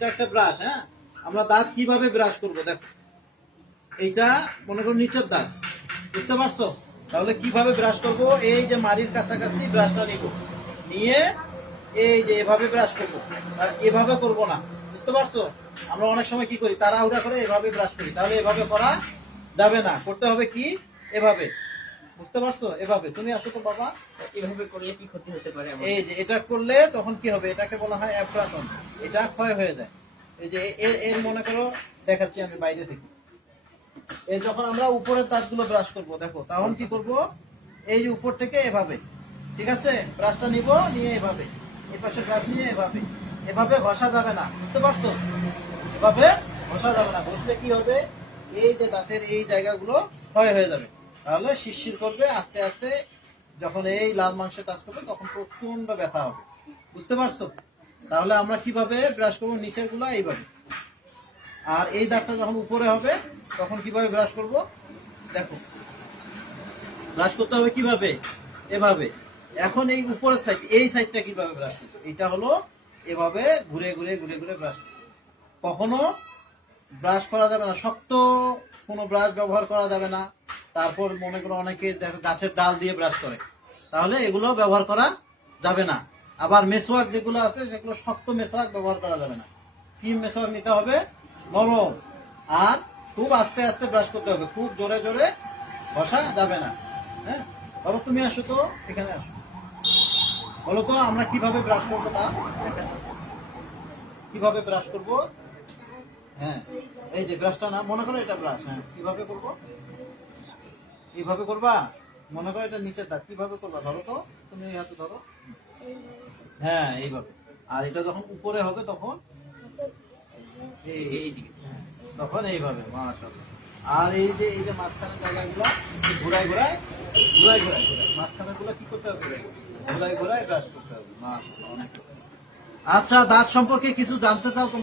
এটা একটা ব্রাশ। হ্যাঁ, আমরা দাঁত কিভাবে ব্রাশ করব দেখো। এইটা মনে করো নিচের দাঁত, বুঝতে পারছো? তাহলে কিভাবে ব্রাশ করব, এই যে মাড়ির কাছাকাছি ব্রাশটা নিব, নিয়ে এই যে এভাবে ব্রাশ করব, এভাবে করব না, বুঝতে পারছো? আমরা অনেক সময় কি করি, তাড়াহুড়া করে এভাবে ব্রাশ করি, তাহলে এভাবে করা যাবে না। করতে হবে কি, এভাবে, বুঝতে পারছো? এভাবে। তুমি আসো তো বাবা। এভাবে করলে কি ক্ষতি হতে পারে? এই যে এটা করলে তখন কি হবে, এটাকে বলা হয় অ্যাব্রাশন, এটা ক্ষয় হয়ে যায়। এই যে এর মনে করো, দেখাচ্ছি আমি বাইরে থেকে। এই যখন আমরা উপরের দাঁতগুলো ব্রাশ করব দেখো, তখন কি করব, এই যে উপর থেকে এভাবে, ঠিক আছে, ব্রাশটা নিব, নিয়ে এভাবে এই পাশে ব্রাশ নিয়ে এভাবে, এভাবে ঘষা যাবে না, বুঝতে পারছো? এভাবে ঘষা যাবে না, ঘষলে কি হবে, এই যে দাঁতের এই জায়গাগুলো ক্ষয় হয়ে যাবে, তাহলে শিরশির করবে আস্তে আস্তে। যখন এই লাল মাংসে কাজ করবে তখন প্রচন্ড ব্যথা হবে, বুঝতে পারছো? তাহলে আমরা কিভাবে ব্রাশ করবো, নিচের গুলা এইভাবে, আর এই দাগটা যখন উপরে হবে তখন কিভাবে ব্রাশ করব দেখো। ব্রাশ করতে হবে কিভাবে, এভাবে। এখন এই উপরের সাইড, এই সাইডটা কিভাবে ব্রাশ করবো, এটা হলো এভাবে ঘুরে ঘুরে ঘুরে ঘুরে ব্রাশ করবো। কখনো ব্রাশ করা যাবে না, শক্ত কোনো ব্রাশ ব্যবহার করা যাবে না। তারপর মনে করো অনেকে দেখো গাছের ডাল দিয়ে ব্রাশ করে, তাহলে এগুলো ব্যবহার করা যাবে না। আবার মেসওয়াক যেগুলো আছে সেগুলো শক্ত মেসওয়াক ব্যবহার করা যাবে না। কি মেসওয়াক নিতে হবে, নরম, আর খুব আস্তে আস্তে ব্রাশ করতে হবে, খুব জোরে জোরে ঘষা যাবে না। হ্যাঁ, বাবা তুমি আসো তো, এখানে আসো, বলো তো আমরা কিভাবে ব্রাশ করবো তা দেখা যাক। কিভাবে ব্রাশ করবো, হ্যাঁ, এই যে ব্রাশটা না, মনে করো এটা ব্রাশ, হ্যাঁ, কিভাবে করব, এইভাবে করবা। মনে করো এটা নিচে দাগ, কিভাবে করবা, ধরো তো, তুমি এই হাতে ধরো, হ্যাঁ এইভাবে। আর এটা যখন উপরে হবে তখন হ্যাঁ, তখন এইভাবে, মাশাআল্লাহ। আর এই যে মাঝখানের জায়গাগুলো ঘুরায় ঘুরায় ঘুরায় ঘুরায় ঘুরায়, মাঝখানের গুলো কি করতে হবে, ঘুরায় ঘুরায় ব্রাশ করতে হবে, মাশাআল্লাহ, অনেক। আচ্ছা, দাঁত সম্পর্কে কিছু জানতে চাও তোমরা?